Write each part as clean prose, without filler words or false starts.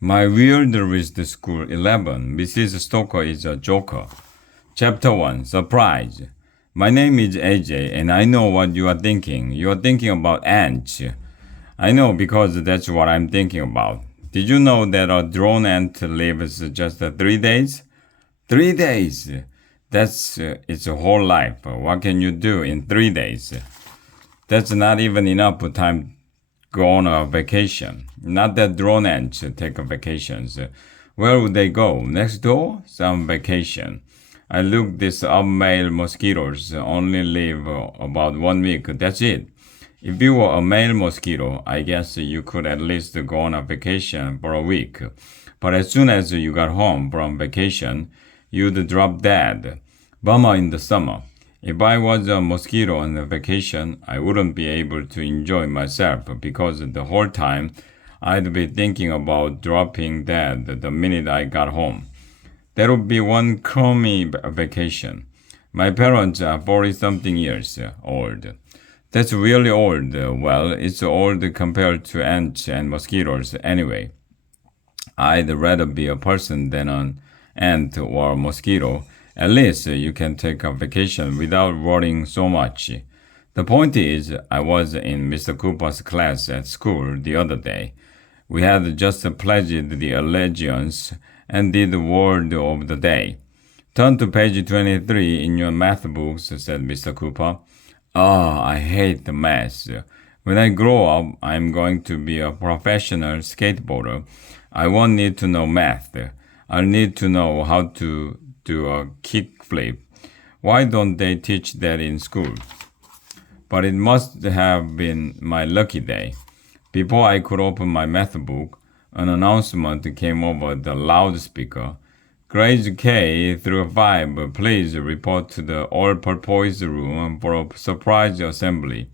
My weirderest school 11. Mrs. Stoker is a joker. Chapter 1. Surprise. My name is AJ and I know what you are thinking. You are thinking about ants. I know because that's what I'm thinking about. Did you know that a drone ant lives just 3 days? 3 days! That's its whole life. What can you do in 3 days? That's not even enough time go on a vacation. Not that drone ants take vacations. Where would they go? Next door? Some vacation. I looked this up. Male mosquitoes only live about 1 week. That's it. If you were a male mosquito, I guess you could at least go on a vacation for a week. But as soon as you got home from vacation, you'd drop dead. Bummer in the summer. If I was a mosquito on a vacation, I wouldn't be able to enjoy myself because the whole time I'd be thinking about dropping dead the minute I got home. That would be one crummy vacation. My parents are 40-something years old. That's really old. Well, it's old compared to ants and mosquitoes anyway. I'd rather be a person than an ant or a mosquito. At least you can take a vacation without worrying so much. The point is, I was in Mr. Cooper's class at school the other day. We had just pledged the allegiance and did the word of the day. Turn to page 23 in your math books, said Mr. Cooper. Oh, I hate the math. When I grow up, I'm going to be a professional skateboarder. I won't need to know math. I'll need to know how to do a kickflip. Why don't they teach that in school? But it must have been my lucky day. Before I could open my math book, an announcement came over the loudspeaker. Grade K through 5, please report to the all-purpose room for a surprise assembly.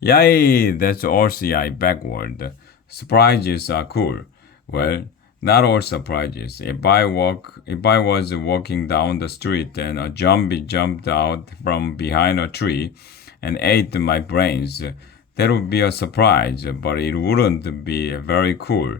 Yay! That's RCI backward. Surprises are cool. Well, not all surprises. If I was walking down the street and a zombie jumped out from behind a tree and ate my brains, that would be a surprise, but it wouldn't be very cool.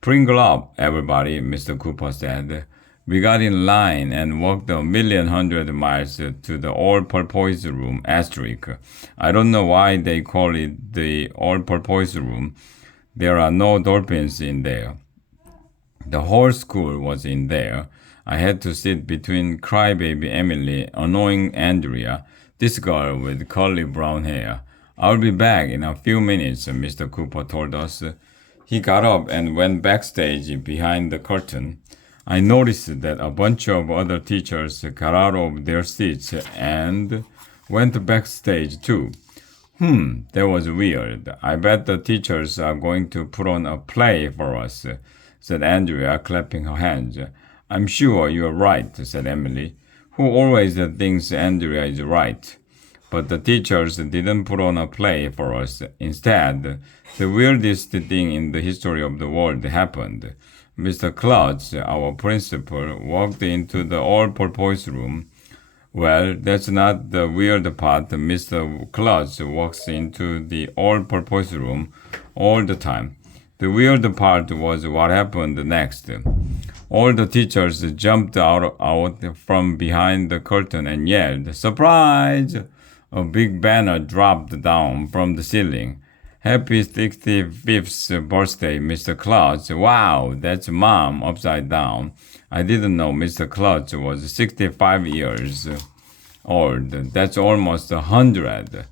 Pringle up, everybody, Mr. Cooper said. We got in line and walked 1,100,000 miles to the all-purpose room, asterisk. I don't know why they call it the all-purpose room. There are no dolphins in there. The whole school was in there. I had to sit between crybaby Emily, annoying Andrea, this girl with curly brown hair. I'll be back in a few minutes, Mr. Cooper told us. He got up and went backstage behind the curtain. I noticed that a bunch of other teachers got out of their seats and went backstage too. That was weird. I bet the teachers are going to put on a play for us, said Andrea, clapping her hands. I'm sure you're right, said Emily, who always thinks Andrea is right. But the teachers didn't put on a play for us. Instead, the weirdest thing in the history of the world happened. Mr. Klutz, our principal, walked into the all-purpose room. Well, that's not the weird part. Mr. Klutz walks into the all-purpose room all the time. The weird part was what happened next. All the teachers jumped out from behind the curtain and yelled, "Surprise!" A big banner dropped down from the ceiling. Happy 65th birthday, Mr. Klutz. Wow, that's Mom upside down. I didn't know Mr. Klutz was 65 years old. That's almost 100.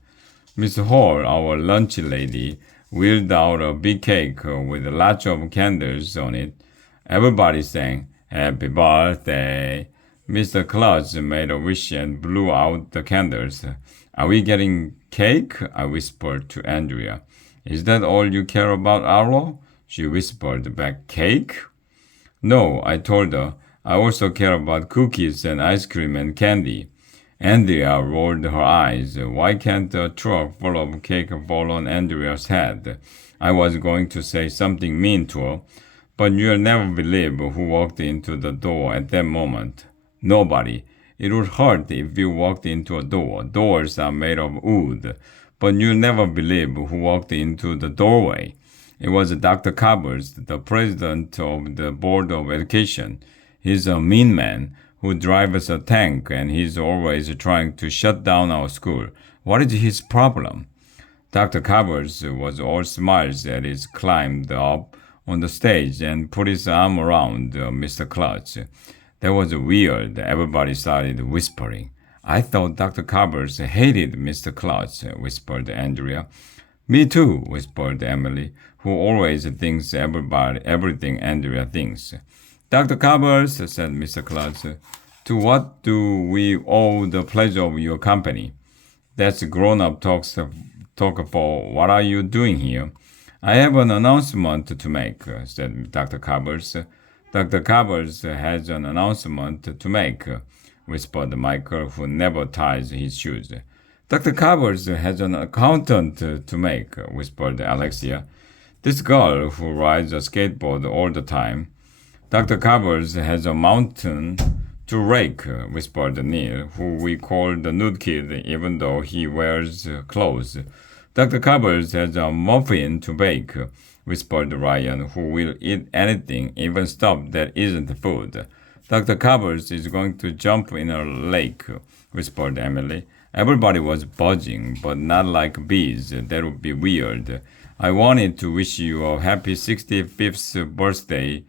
Miss Hall, our lunch lady, wheeled out a big cake with lots of candles on it. Everybody sang, "Happy birthday." Mr. Klutz made a wish and blew out the candles. Are we getting cake? I whispered to Andrea. Is that all you care about, Arlo? She whispered back, cake? No, I told her. I also care about cookies and ice cream and candy. Andrea rolled her eyes. Why can't a truck full of cake fall on Andrea's head? I was going to say something mean to her, but you'll never believe who walked into the door at that moment. Nobody. It would hurt if you walked into a door. Doors are made of wood. But you'll never believe who walked into the doorway. It was Dr. Covers, the president of the Board of Education. He's a mean man who drives a tank and he's always trying to shut down our school. What is his problem? Dr. Covers was all smiles as he climbed up on the stage and put his arm around Mr. Klutz. That was weird. Everybody started whispering. I thought Dr. Covers hated Mr. Klutz, whispered Andrea. Me too, whispered Emily, who always thinks everything Andrea thinks. Dr. Covers, said Mr. Klutz, to what do we owe the pleasure of your company? That's grown-up talk for what are you doing here? I have an announcement to make, said Dr. Covers. Dr. Covers has an announcement to make, whispered Michael, who never ties his shoes. Dr. Covers has an accountant to make, whispered Alexia. This girl who rides a skateboard all the time. Dr. Covers has a mountain to rake, whispered Neil, who we call the nude kid even though he wears clothes. Dr. Covers has a muffin to bake, whispered Ryan, who will eat anything, even stuff that isn't food. Dr. Covers is going to jump in a lake, whispered Emily. Everybody was buzzing, but not like bees. That would be weird. I wanted to wish you a happy 65th birthday,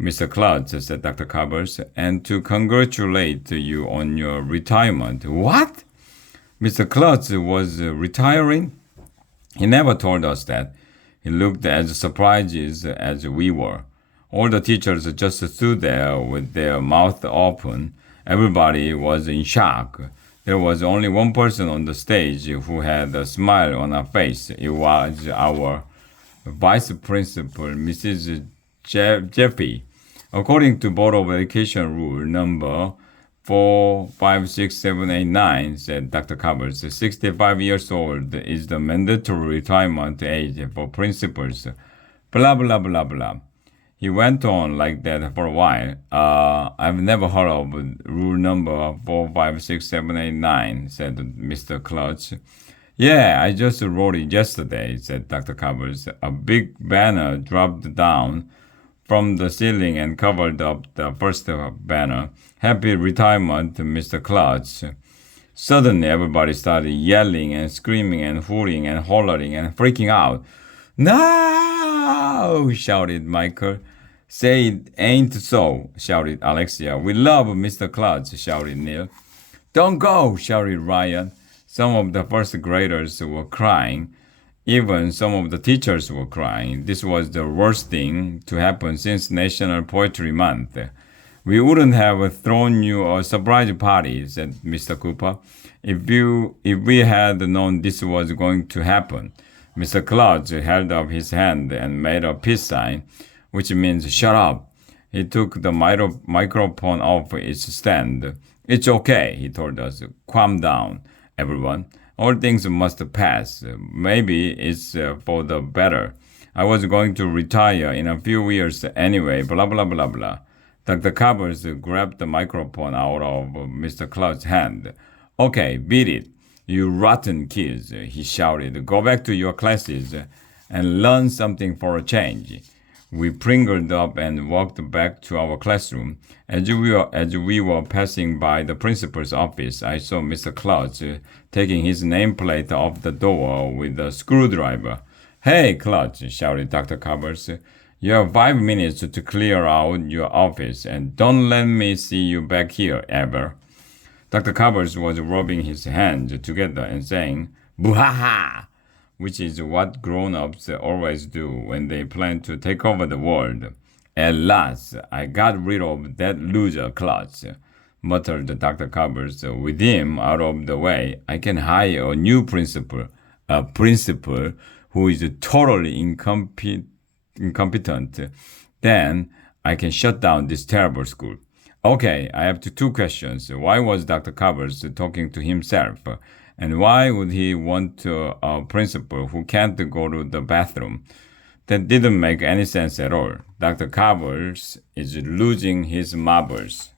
Mr. Klutz, said Dr. Covers, and to congratulate you on your retirement. What? Mr. Klutz was retiring? He never told us that. He looked as surprised as we were. All the teachers just stood there with their mouth open. Everybody was in shock. There was only one person on the stage who had a smile on her face. It was our vice principal, Mrs. Jeffy. According to Board of Education rule number 456789, said Dr. Covers, 65 years old is the mandatory retirement age for principals. Blah, blah, blah, blah. He went on like that for a while. I've never heard of rule number 456789, said Mr. Klutz. Yeah, I just wrote it yesterday, said Dr. Covers. A big banner dropped down from the ceiling and covered up the first banner. Happy retirement, Mr. Klutz. Suddenly, everybody started yelling and screaming and hooting and hollering and freaking out. No! Shouted Michael. Say it ain't so, shouted Alexia. We love Mr. Klutz, shouted Neil. Don't go, shouted Ryan. Some of the first graders were crying. Even some of the teachers were crying. This was the worst thing to happen since National Poetry Month. We wouldn't have thrown you a surprise party, said Mr. Cooper, if we had known this was going to happen. Mr. Klutz held up his hand and made a peace sign, which means shut up. He took the microphone off its stand. It's okay, he told us. Calm down, everyone. All things must pass. Maybe it's for the better. I was going to retire in a few years anyway, blah, blah, blah, blah. Dr. Covers grabbed the microphone out of Mr. Klutz's hand. Okay, beat it, you rotten kids, he shouted. Go back to your classes and learn something for a change. We pringled up and walked back to our classroom. As we were passing by the principal's office, I saw Mr. Klutz taking his nameplate off the door with a screwdriver. Hey, Klutz, shouted Dr. Covers. You have 5 minutes to clear out your office, and don't let me see you back here, ever. Dr. Covers was rubbing his hands together and saying, Boo-ha-ha! Which is what grown-ups always do when they plan to take over the world. At last, I got rid of that loser Klutz, muttered Dr. Covers. With him out of the way, I can hire a new principal, a principal who is totally incompetent. Then I can shut down this terrible school. Okay, I have two questions. Why was Dr. Covers talking to himself? And why would he want a principal who can't go to the bathroom? That didn't make any sense at all. Dr. Covers is losing his marbles.